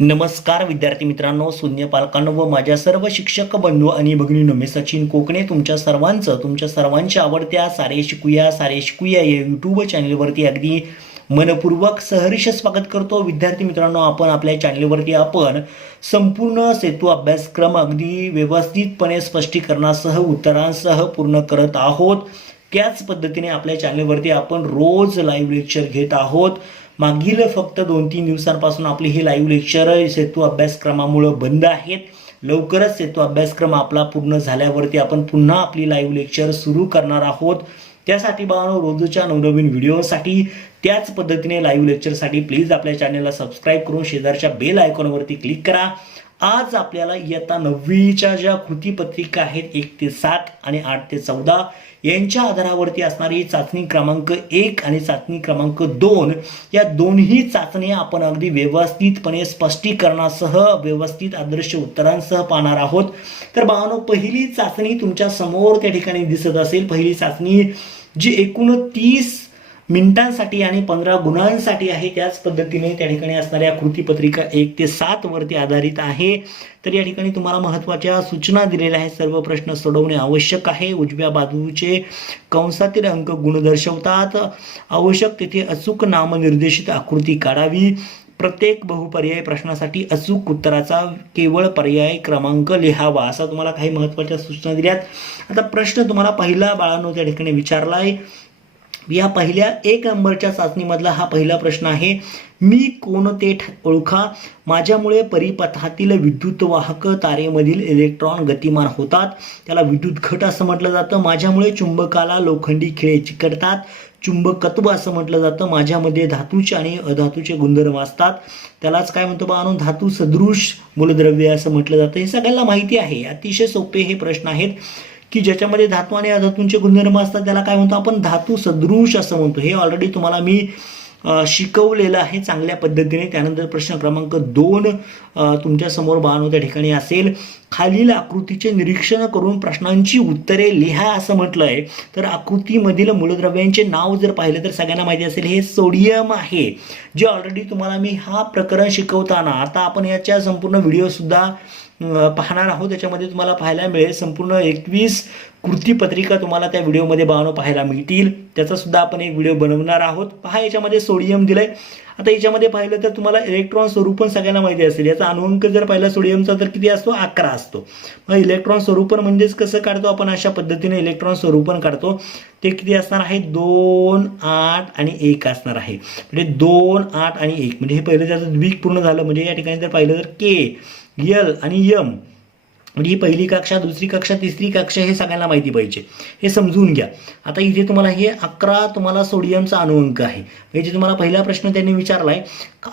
नमस्कार विद्यार्थी मित्रांनो, शून्य पालकांनो व माझ्या सर्व शिक्षक बंधू आणि भगिनींनो, मी सचिन कोकणे तुमच्या सर्वांच्या आवडत्या सारे शिकूया या यूट्यूब चॅनलवरती अगदी मनपूर्वक सहर्ष स्वागत करतो. विद्यार्थी मित्रांनो, आपण आपल्या चॅनलवरती संपूर्ण सेतू अभ्यासक्रम अगदी व्यवस्थितपणे स्पष्टीकरणासह उत्तरांसह पूर्ण करत आहोत. त्याच पद्धतीने आपल्या चॅनलवरती आपण रोज लाईव्ह लेक्चर घेत आहोत. मागील फक्त 2-3 दिवसांपासून आपले हे लाईव्ह लेक्चर सेतू अभ्यासक्रमामुळे बंद आहेत. लवकरच सेतू अभ्यासक्रम आपला पूर्ण झाल्यावरती आपण पुन्हा आपली लाईव्ह लेक्चर सुरू करणार आहोत. त्यासाठी बाळांनो, रोजच्या नवनवीन व्हिडिओसाठी त्याच पद्धतीने लाईव्ह लेक्चरसाठी प्लीज आपल्या चॅनलला सबस्क्राईब करून शेजारच्या बेल आयकॉनवरती क्लिक करा. आज आपल्याला इयत्ता 9वीच्या ज्या कृतीपत्रिका आहेत 1 ते 7 आणि 8 ते 14 यांच्या आधारावरती असणारी चाचणी क्रमांक 1 आणि चाचणी क्रमांक 2 या दोन्ही चाचण्या आपण अगदी व्यवस्थितपणे स्पष्टीकरणासह व्यवस्थित आदर्श उत्तरांसह पाहणार आहोत. तर बाळांनो, पहिली चाचणी तुमच्या समोर त्या ठिकाणी दिसत असेल. पहिली चाचणी जी एकूण 30 मिनिटांसाठी आणि 15 गुणांसाठी आहे, त्याच पद्धतीने त्या ठिकाणी असणाऱ्या कृतीपत्रिका 1 ते 7 वरती आधारित आहे. तर या ठिकाणी तुम्हाला महत्त्वाच्या सूचना दिलेल्या आहेत. सर्व प्रश्न सोडवणे आवश्यक आहे. उजव्या बाजूचे कंसातील अंक गुण दर्शवतात. आवश्यक तेथे अचूक नामनिर्देशित आकृती काढावी. प्रत्येक बहुपर्यायी प्रश्नासाठी अचूक उत्तराचा केवळ पर्याय क्रमांक लिहावा, असा तुम्हाला काही महत्त्वाच्या सूचना दिल्यात. आता प्रश्न तुम्हाला पहिला बाळांनो त्या ठिकाणी विचारलाय. या पहिल्या 1 नंबरच्या चाचणीमधला हा पहिला प्रश्न आहे. मी कोणते ओळखा. माझ्यामुळे परिपथातील विद्युत वाहक तारेमधील इलेक्ट्रॉन गतिमान होतात, त्याला विद्युत घट असं म्हटलं जातं. माझ्यामुळे चुंबकाला लोखंडी खिळे चिकटतात, चुंबकत्व असं म्हटलं जातं. माझ्यामध्ये धातूचे आणि अधातूचे गुणधर्म असतात, त्यालाच काय म्हणतो बाळांनो, धातू सदृश मूलद्रव्य असं म्हटलं जातं. हे सगळ्यांना माहिती आहे. अतिशय सोपे हे प्रश्न आहेत की ज्याच्यामध्ये धातू आणि अधातूंचे गुणधर्म असतात त्याला काय म्हणतो आपण, धातू सदृश असं म्हणतो. हे ऑलरेडी तुम्हाला मी शिकवलेलं आहे चांगल्या पद्धतीने. त्यानंतर प्रश्न क्रमांक 2 तुमच्या समोर बाळांनो त्या ठिकाणी असेल. खालील आकृतीचे निरीक्षण करून प्रश्नांची उत्तरे लिहा असं म्हटलंय. तर आकृतीमधील मूलद्रव्यांचे नाव जर पाहिलं तर सगळ्यांना माहिती असेल, हे सोडियम आहे, जे ऑलरेडी तुम्हाला मी हा प्रकरण शिकवताना आता आपण याच्या संपूर्ण व्हिडिओ सुद्धा पाहणार आहोत. त्याच्यामध्ये तुम्हाला पाहायला मिळेल संपूर्ण 21 कृतीपत्रिका तुम्हाला त्या व्हिडिओमध्ये बाळांनो पाहायला मिळतील. त्याचा सुद्धा आपण एक व्हिडिओ बनवणार आहोत. पहा, याच्यामध्ये सोडियम दिलंय. आता याच्यामध्ये पाहिलं तर तुम्हाला इलेक्ट्रॉन स्वरूपण सगळ्यांना माहिती असेल. याचा अणुअंक जर पाहिला सोडियमचा तर किती असतो, 11 असतो. मग इलेक्ट्रॉन स्वरूपण म्हणजेच कसं काढतो आपण, अशा पद्धतीने इलेक्ट्रॉन स्वरूपण काढतो. ते किती असणार आहे, 2, 8 आणि 1 असणार आहे. म्हणजे 2, 8 आणि 1 म्हणजे हे पहिलं त्याचं द्विक पूर्ण झालं. म्हणजे या ठिकाणी जर पाहिलं तर के, यल आणि यम म्हणजे ही पहिली कक्षा, दुसरी कक्षा, तिसरी कक्षा हे सगळ्यांना माहिती पाहिजे. हे समजून घ्या. आता इथे तुम्हाला हे 11 तुम्हाला सोडियमचा अणुअंक आहे. म्हणजे तुम्हाला पहिला प्रश्न त्यांनी विचारलाय,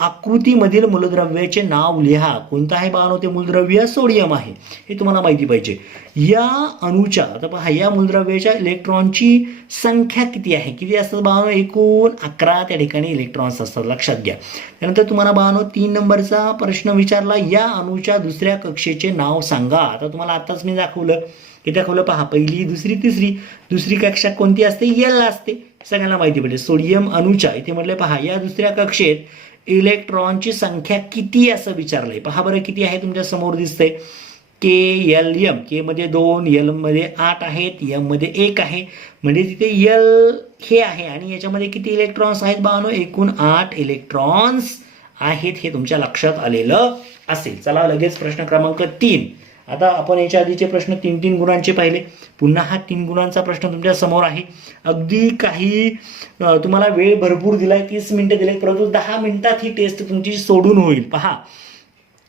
आकृतीमधील मूलद्रव्याचे नाव लिहा. कोणतं आहे बाळांनो ते मूलद्रव्य, सोडियम आहे. हे तुम्हाला माहिती पाहिजे. या अणूच्या, आता पहा, या मूलद्रव्याच्या इलेक्ट्रॉनची संख्या किती आहे, किती असतात बाळांनो, एकूण 11 त्या ठिकाणी इलेक्ट्रॉन्स असतात, लक्षात घ्या. त्यानंतर तुम्हाला बाळांनो 3 नंबरचा प्रश्न विचारला, या अणूच्या दुसऱ्या कक्षेचे नाव सांगा. आता तुम्हाला आताच मी दाखवलं, हे दाखवलं पहा, पहिली, दुसरी, तिसरी. दुसरी कक्षा कोणती असते, यल असते. सगळ्यांना माहिती पाहिजे. सोडियम अणूच्या इथे म्हटलं पहा, या दुसऱ्या कक्षेत इलेक्ट्रॉनची संख्या किती असं विचारलंय. पहा बरं किती आहे, तुमच्या समोर दिसतंय. के, यल, यम. के मध्ये 2, यल मध्ये 8 आहेत, यम मध्ये 1 आहे. म्हणजे तिथे यल हे आहे आणि याच्यामध्ये किती इलेक्ट्रॉन्स आहेत बाळांनो, एकूण 8 इलेक्ट्रॉन्स आहेत. हे तुमच्या लक्षात आलेलं असेल. चला लगेच प्रश्न क्रमांक 3. आता आपण याच्या आधीचे प्रश्न 3-3 गुणांचे पाहिले. पुन्हा हा 3 गुणांचा प्रश्न तुमच्या समोर आहे. अगदी काही तुम्हाला वेळ भरपूर दिलाय, 30 मिनिटं दिले, परंतु 10 मिनिटात ही टेस्ट तुमची सोडून होईल. पहा,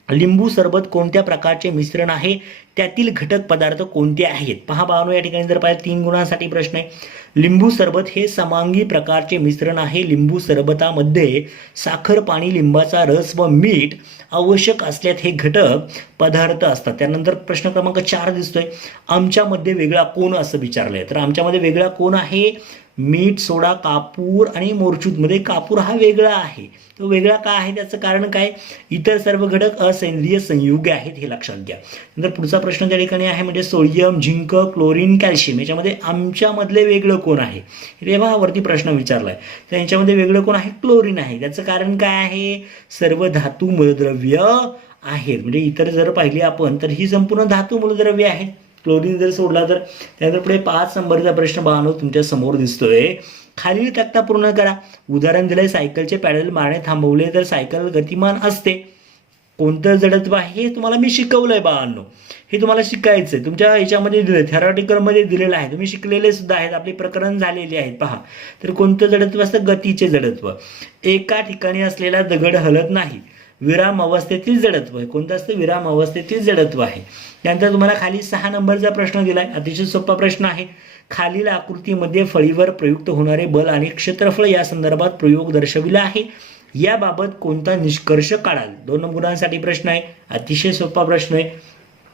लिंबू सरबत कोणत्या प्रकारचे मिश्रण आहे, त्यातील घटक पदार्थ कोणते आहेत. पहा बाळांनो, या ठिकाणी जर पाहिलं 3 गुणांसाठी प्रश्न आहे. लिंबू सरबत हे समांगी प्रकारचे मिश्रण आहे. लिंबू सरबतामध्ये साखर, पाणी, लिंबाचा रस व मीठ आवश्यक असल्यात हे घटक पदार्थ असतात. त्यानंतर प्रश्न क्रमांक 4 दिसतोय, आमच्यामध्ये वेगळा कोण असं विचारलंय. तर आमच्यामध्ये वेगळा कोण आहे, मीठ, सोडा, कापूर आणि मोरचूतमध्ये कापूर हा वेगळा आहे. तो वेगळा का आहे त्याचं कारण काय? इतर सर्व घटक असेंद्रिय संयुगे आहेत हे लक्षात घ्या. नंतर पुढचा प्रश्न त्या ठिकाणी आहे म्हणजे सोडियम, झिंक, क्लोरीन, कॅल्शियम याच्यामध्ये आमच्यामधले वेगळं कोण आहे? तेव्हा वरती प्रश्न विचारलाय. तर यांच्यामध्ये वेगळं कोण आहे? क्लोरीन आहे. त्याचं कारण काय आहे? सर्व धातू मूलद्रव्य आहेत. म्हणजे इतर जर पाहिली आपण तर ही संपूर्ण धातू मूलद्रव्य आहेत. क्लोरीन जर सोडला तर. त्यानंतर पुढे 5 नंबरचा प्रश्न बाळांनो तुमच्या समोर दिसतोय. खालील तक्ता पूर्ण करा. उदाहरण दिलंय सायकलचे पॅडल मारणे थांबवले तर सायकल गतिमान असते. कोणतं जडत्व आहे हे तुम्हाला मी शिकवलंय बाळांनो. हे तुम्हाला शिकायचंय. तुमच्या याच्यामध्ये दिलंय, थेरॉटिकलमध्ये दिलेलं आहे. तुम्ही शिकलेले सुद्धा आहेत, आपले प्रकरण झालेले आहेत. पहा, तर कोणतं जडत्व असतं? गतीचे जडत्व. एका ठिकाणी असलेला दगड हलत नाही. विराम अवस्थेतील जडत्व. कोणतं असतं? विराम अवस्थेतील जडत्व आहे. त्यानंतर तुम्हाला खाली 6 नंबरचा प्रश्न दिलाय. अतिशय सोपा प्रश्न आहे. खालील आकृतीमध्ये फळीवर प्रयुक्त होणारे बल आणि क्षेत्रफळ या संदर्भात प्रयोग दर्शविला आहे. याबाबत कोणता निष्कर्ष काढाल? 2 गुणांसाठी प्रश्न आहे. अतिशय सोपा प्रश्न आहे.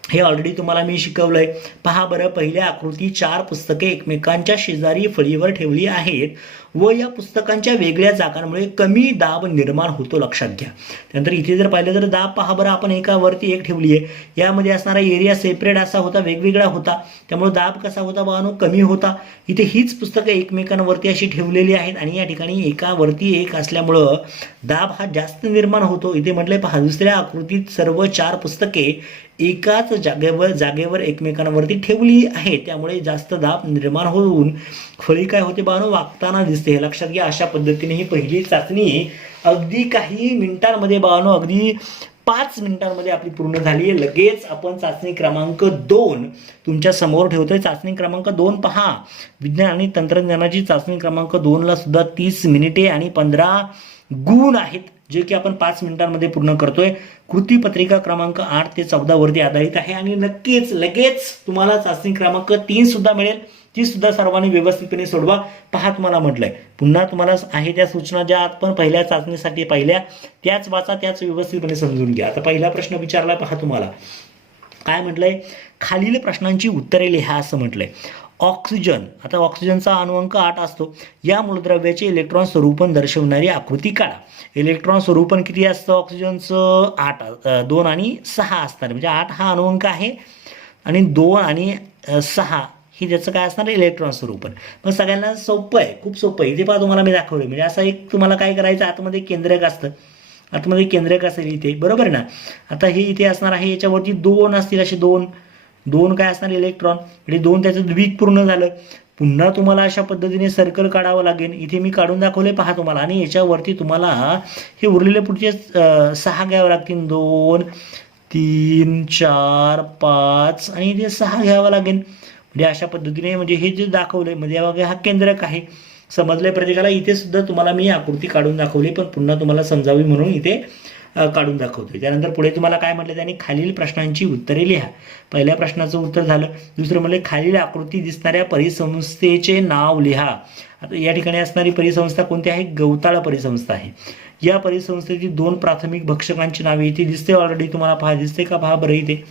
हे ऑलरेडी तुम्हाला मी शिकवलंय. पहा बरं, पहिल्या आकृती 4 पुस्तके एकमेकांच्या शेजारी फळीवर ठेवली आहेत व या पुस्तकांच्या वेगळ्या जागांमुळे कमी दाब निर्माण होतो. लक्षात घ्या. त्यानंतर इथे जर पाहिलं तर दाब पहा बरं, आपण एकावरती एक ठेवली आहे. यामध्ये असणारा एरिया सेपरेट असा होता, वेगवेगळा होता. त्यामुळे दाब कसा होता बाळांनो? कमी होता. इथे हीच पुस्तकं एकमेकांवरती अशी ठेवलेली आहेत आणि या ठिकाणी एकावरती एक असल्यामुळं दाब हा जास्त निर्माण होतो. इथे म्हटलंय पहा, दुसऱ्या आकृतीत सर्व 4 पुस्तके एकाच जागेवर एकमेकांवरती ठेवली आहे. त्यामुळे जास्त दाब निर्माण होऊन फळी काय होते बाळांनो? वागताना दिसते. हे लक्षात घ्या. अशा पद्धतीने ही पहिली चाचणी अगदी काही मिनिटांमध्ये बाळांनो, अगदी 5 मिनिटांमध्ये आपली पूर्ण झाली आहे. लगेच आपण चाचणी क्रमांक 2 तुमच्या समोर ठेवतोय. चाचणी क्रमांक 2 पहा, विज्ञान आणि तंत्रज्ञानाची चाचणी क्रमांक 2 ला सुद्धा 30 मिनिटे आणि 15 गुण आहेत, जे की आपण 5 मिनिटांमध्ये पूर्ण करतोय. कृती पत्रिका क्रमांक 8 ते 14 वरती आधारित आहे आणि नक्कीच लगेच तुम्हाला चाचणी क्रमांक 3 सुद्धा मिळेल. ती सुद्धा सर्वांनी व्यवस्थितपणे सोडवा. पहा, तुम्हाला म्हटलंय पुन्हा तुम्हाला आहे त्या सूचना ज्या आपण पहिल्या चाचणीसाठी पाहिल्या त्याच वाचा, त्याच व्यवस्थितपणे समजून घ्या. आता पहिला प्रश्न विचारला पहा तुम्हाला. काय म्हटलंय? खालील प्रश्नांची उत्तरे लिहा असं म्हटलंय. ऑक्सिजन, आता ऑक्सिजनचा अणुअंक 8 असतो. या मूलद्रव्याचे इलेक्ट्रॉन स्वरूपन दर्शवणारी आकृती काढा. इलेक्ट्रॉन स्वरूपन किती असतं ऑक्सिजनचं? 8, 2 आणि 6 असतात. म्हणजे 8 हा अणुअंक आहे आणि 2 आणि 6 ही त्याचं काय असणार? इलेक्ट्रॉन स्वरूपन. मग सगळ्यांना सोपं आहे, खूप सोपं आहे. इथे पहा तुम्हाला मी दाखवलं. म्हणजे असं एक तुम्हाला काय करायचं, आतमध्ये केंद्रक असतं, आतमध्ये केंद्रक असेल इथे, बरोबर ना. आता हे इथे असणार आहे, याच्यावरती 2 असतील, असे 2 काय असणार? इलेक्ट्रॉन. म्हणजे 2 त्याचं द्विक पूर्ण झालं. पुन्हा तुम्हाला अशा पद्धतीने सर्कल काढावं लागेल. इथे मी काढून दाखवले पहा तुम्हाला. आणि याच्यावरती तुम्हाला हे उरलेले पुढचे 6 घ्यावं लागतील. 2, 3, 4, 5 आणि इथे 6 घ्यावं लागेल. म्हणजे अशा पद्धतीने म्हणजे हे जे दाखवलंय म्हणजे बघा, हा केंद्रक आहे. समजलंय प्रत्येकाला? इथे सुद्धा तुम्हाला मी आकृती काढून दाखवली, पण पुन्हा तुम्हाला समजावी म्हणून इथे काढून दाखवतोय. त्यानंतर पुढे तुम्हाला काय म्हटलं? त्यांनी खालील प्रश्नांची उत्तरे लिहा. पहिल्या प्रश्नाचं उत्तर झालं. दुसरं म्हणजे खालील आकृती दिसणाऱ्या परिसंस्थेचे नाव लिहा. आता या ठिकाणी असणारी परिसंस्था कोणती आहे? गवताळा परिसंस्था आहे. या परिसंस्थेची 2 प्राथमिक भक्षकांची नावे इथे दिसते ऑलरेडी तुम्हाला. पहा, दिसते का? पहा बरं, इथे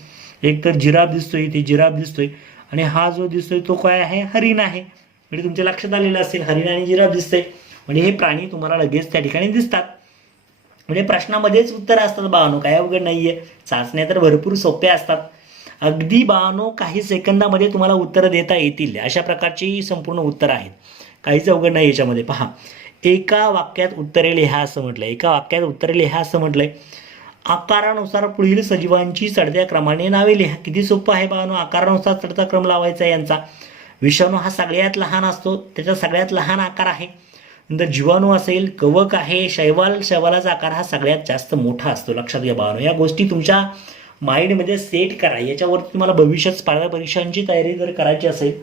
एक तर जिराफ दिसतोय, इथे जिराफ दिसतोय आणि हा जो दिसतोय तो काय आहे? हरिण आहे. म्हणजे तुमच्या लक्षात आलेलं असेल, हरिण आणि जिराफ दिसतंय. म्हणजे हे प्राणी तुम्हाला लगेच त्या ठिकाणी दिसतात. म्हणजे प्रश्नामध्येच उत्तर असतात बाळांनो, काय अवघड नाहीये. चाचण्या तर भरपूर सोप्या असतात. अगदी बाळांनो काही सेकंदामध्ये तुम्हाला उत्तर देता येतील अशा प्रकारची संपूर्ण उत्तर आहेत. काहीच अवघड नाही याच्यामध्ये. पहा, एका वाक्यात उत्तरे लिहा असं म्हटलंय. एका वाक्यात उत्तरे लिहा असं म्हटलंय. आकारानुसार पुढील सजीवांची चढत्या क्रमाने नावे लिहा. किती सोपं आहे बाळांनो, आकारानुसार चढता क्रम लावायचा यांचा. विषाणू हा सगळ्यात लहान असतो, त्याचा सगळ्यात लहान आकार आहे. नंतर जीवाणू असेल, कवक आहे, शैवालाचा आकार हा सगळ्यात जास्त मोठा असतो. लक्षात घ्या बाळांनो. या गोष्टी तुमच्या माइंडमध्ये सेट करा. याच्यावरती तुम्हाला भविष्यात स्पर्धा परीक्षांची तयारी जर करायची असेल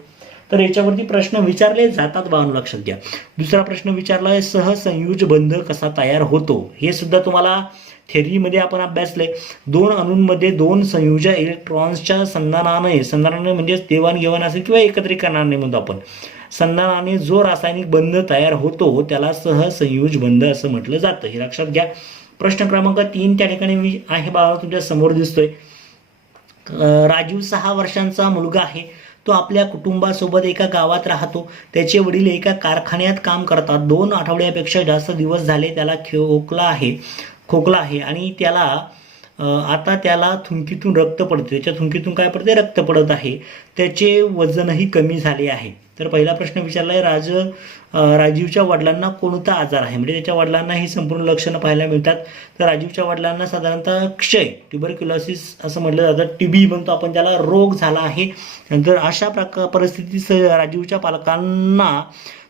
तर याच्यावरती प्रश्न विचारले जातात बाळांनो, लक्षात घ्या. दुसरा प्रश्न विचारला आहे, सहसंयुज बंध कसा तयार होतो. हे सुद्धा तुम्हाला थेअरीमध्ये आपण अभ्यासलंय. 2 अणूंमध्ये 2 संयुज इलेक्ट्रॉन्सच्या संधानाने म्हणजे देवाणघेवाण असेल किंवा एकत्रीकरणाने म्हणतो आपण, संधानाने जो रासायनिक बंध तयार होतो त्याला सहसंयुज बंध असं म्हटलं जातं. हे लक्षात घ्या. प्रश्न क्रमांक 3 त्या ठिकाणी आहे बाळा, तुमच्या समोर दिसतोय. राजीव 6 वर्षांचा मुलगा आहे. तो आपल्या कुटुंबासोबत एका गावात राहतो. त्याचे वडील एका कारखान्यात काम करतात. 2 आठवड्यापेक्षा जास्त दिवस झाले त्याला खोकला आहे आणि आता त्याला थुंकीतून रक्त पडते. त्याच्या थुंकीतून काय पडते? रक्त पडत आहे. त्याचे वजनही कमी झाले आहे. तर पहिला प्रश्न विचारलाय, राजीवच्या वडिलांना कोणता आजार आहे? म्हणजे त्याच्या वडिलांना ही संपूर्ण लक्षणं पाहायला मिळतात. तर राजीवच्या वडिलांना साधारणतः क्षय, ट्युबरक्युलोसिस असं म्हटलं जातं, टीबी म्हणतो आपण त्याला, रोग झाला आहे. नंतर अशा परिस्थितीत राजीवच्या पालकांना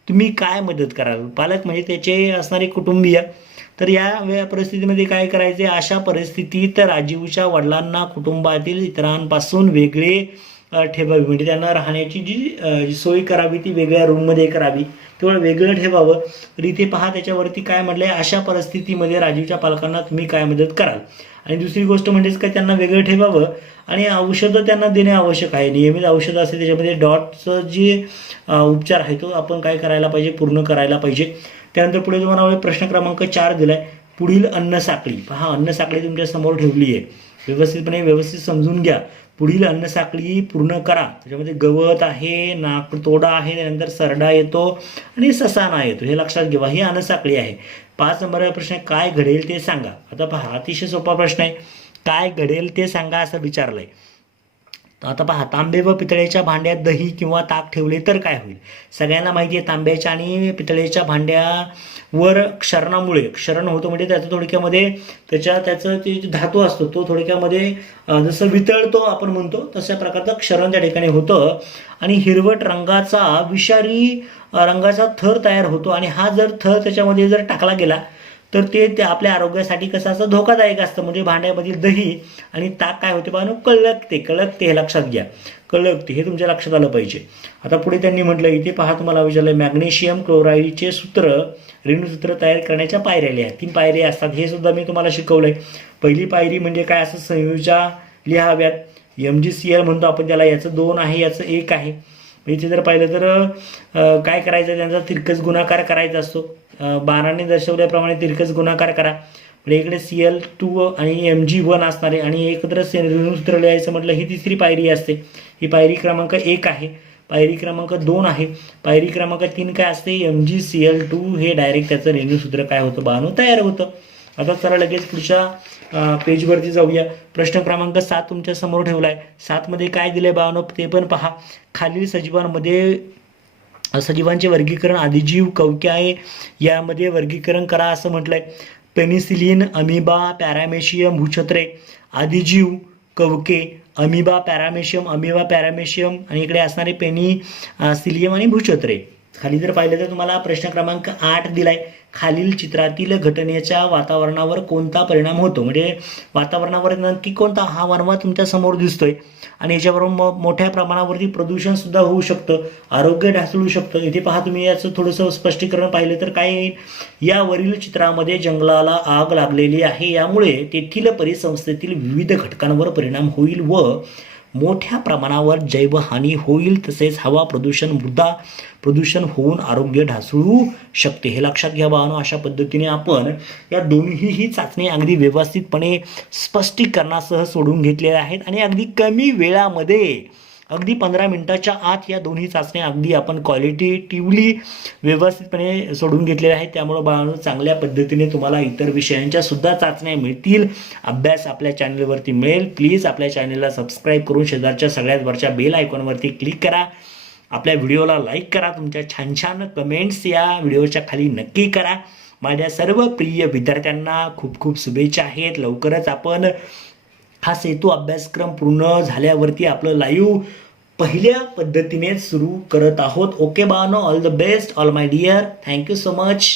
तुम्ही काय मदत कराल? पालक म्हणजे त्याचे असणारे कुटुंबीय. तर या परिस्थितीमध्ये काय करायचे? अशा परिस्थितीत राजीवच्या वडिलांना कुटुंबातील इतरांपासून वेगळे ठेवावी. म्हणजे त्यांना राहण्याची जी सोय करावी ती वेगळ्या रूममध्ये करावी, तेवढं वेगळं ठेवावं. तर इथे पहा त्याच्यावरती काय म्हटलंय, अशा परिस्थितीमध्ये राजीवच्या पालकांना तुम्ही काय मदत कराल. आणि दुसरी गोष्ट म्हणजेच काय, त्यांना वेगळं ठेवावं आणि औषधं त्यांना देणे आवश्यक आहे. नियमित औषधं असते त्याच्यामध्ये डॉटचं जे उपचार आहे तो आपण काय करायला पाहिजे? पूर्ण करायला पाहिजे. त्यानंतर पुढे तुम्हाला प्रश्न क्रमांक 4 दिलाय, पुढील अन्न साखळी. पहा, अन्न साखळी तुमच्या समोर ठेवली आहे, व्यवस्थित समजून घ्या. पुढील अन्न साखळी पूर्ण करा. त्याच्यामध्ये गवत आहे, नाकतोडा आहे, त्यानंतर सरडा येतो आणि ससाना येतो, हे लक्षात घ्या. ही अन्न साखळी आहे. 5 नंबरचा प्रश्न आहे, काय घडेल ते सांगा. आता पहा, अतिशय सोपा प्रश्न आहे. काय घडेल ते सांगा असं विचारलंय. आता पहा, तांबे व पितळेच्या भांड्यात दही किंवा ताक ठेवले तर काय होईल? सगळ्यांना माहिती आहे, तांब्याच्या आणि पितळेच्या भांड्यावर क्षरण होतं. म्हणजे त्याचं थोडक्यामध्ये त्याचं ते धातू असतो तो थोडक्यामध्ये जसं वितळतो आपण म्हणतो तशा प्रकारचं क्षरण त्या ठिकाणी होतं. आणि हिरवट रंगाचा विषारी रंगाचा थर तयार होतो. आणि हा जर थर त्याच्यामध्ये जर टाकला गेला तर ते आपल्या आरोग्यासाठी कसं असं धोकादायक असतं. म्हणजे भांड्यामधील दही आणि ताक काय होते बाळांनो? कळकते, हे लक्षात घ्या, कळकते, हे तुमच्या लक्षात आलं पाहिजे. आता पुढे त्यांनी म्हटलं, इथे पहा तुम्हाला विचारलं, मॅग्नेशियम क्लोराईडचे रेणूसूत्र तयार करण्याच्या पायऱ्या लिहा. 3 पायऱ्या असतात, हे सुद्धा मी तुम्हाला शिकवलंय. पहिली पायरी म्हणजे काय, असं संयोजा लिहाव्यात. MgCl म्हणतो आपण त्याला, याचं 2 आहे, याचं 1 आहे. इथे जर पाहिलं तर काय करायचं, त्यांचा तिरकस गुणाकार करायचा असतो. 12ने दर्शवल्याप्रमाणे तिरकस गुणाकार करा. म्हणजे इकडे Cl2 आणि Mg1 असणार आहे आणि एकत्र रेणूसूत्र लिहायचं म्हटलं, ही तिसरी पायरी असते. ही पायरी क्रमांक 1 आहे. पायरी क्रमांक 2 आहे. पायरी क्रमांक 3 काय असते? MgCl2, हे डायरेक्ट त्याचं रेणूसूत्र काय होतं बाळांनो? तयार होतं. आता चला लगेच पुढच्या पेजवरती जाऊया. प्रश्न क्रमांक 7 तुमच्या समोर ठेवलाय. 7 मध्ये काय दिलंय बाळांनो ते पण पहा. खालील सजीवांचे वर्गीकरण आदिजीव, कवके यामध्ये वर्गीकरण करा असं म्हटलंय. पेनिसिलिन, अमिबा, पॅरामेशियम, भूछत्रे. आदिजीव, कवके, अमिबा, पॅरामेशियम आणि इकडे असणारे पेनिसिलियम आणि भूछत्रे. खाली जर पाहिलं तर तुम्हाला प्रश्न क्रमांक 8 दिलाय. खालील चित्रातील घटनेच्या वातावरणावर कोणता परिणाम होतो? म्हणजे वातावरणावर नक्की कोणता हा वनवा तुमच्या समोर दिसतोय. आणि याच्यावरून मोठ्या प्रमाणावरती प्रदूषण सुद्धा होऊ शकतं, आरोग्य ढासळू शकतं. इथे पहा तुम्ही याचं थोडंसं स्पष्टीकरण पाहिलं तर काय येईल? यावरील चित्रामध्ये जंगलाला आग लागलेली आहे, यामुळे तेथील परिसंस्थेतील विविध घटकांवर परिणाम होईल व मोठ्या प्रमाणावर जैवहानी होईल. तसेच हवा प्रदूषण, मृदा प्रदूषण होऊन आरोग्य ढासळू शकते. हे लक्षात घ्या बाळांनो. अशा पद्धतीने आपण या दोन्हीही चाचणी अगदी व्यवस्थितपणे स्पष्टीकरणासह सोडून घेतलेल्या आहेत आणि अगदी कमी वेळामध्ये, अगदी 15 मिनिटाच्या आत या दोन्ही चाचण्या अगदी आपण क्वालिटेटिव्हली व्यवस्थितपणे सोडून घेतलेल्या आहेत. त्यामुळे बाळांनो, चांगल्या पद्धतीने तुम्हाला इतर विषयांच्या सुद्धा चाचण्या मिळतील. अभ्यास आपल्या चॅनलवरती मिळेल. प्लीज आपल्या चॅनलला सबस्क्राईब करून शेजारच्या सगळ्यात वरच्या बेल आयकॉनवरती क्लिक करा. आपल्या व्हिडिओला लाईक करा. तुमच्या छान छान कमेंट्स या व्हिडिओच्या खाली नक्की करा. माझ्या सर्व प्रिय विद्यार्थ्यांना खूप खूप शुभेच्छा आहेत. लवकरच आपण हा सेतू अभ्यासक्रम पूर्ण झाल्यावरती आपलं लाईव्ह पहिल्या पद्धतीने सुरू करत आहोत. ओके बाळांनो, all the best, all my dear. Thank you so much.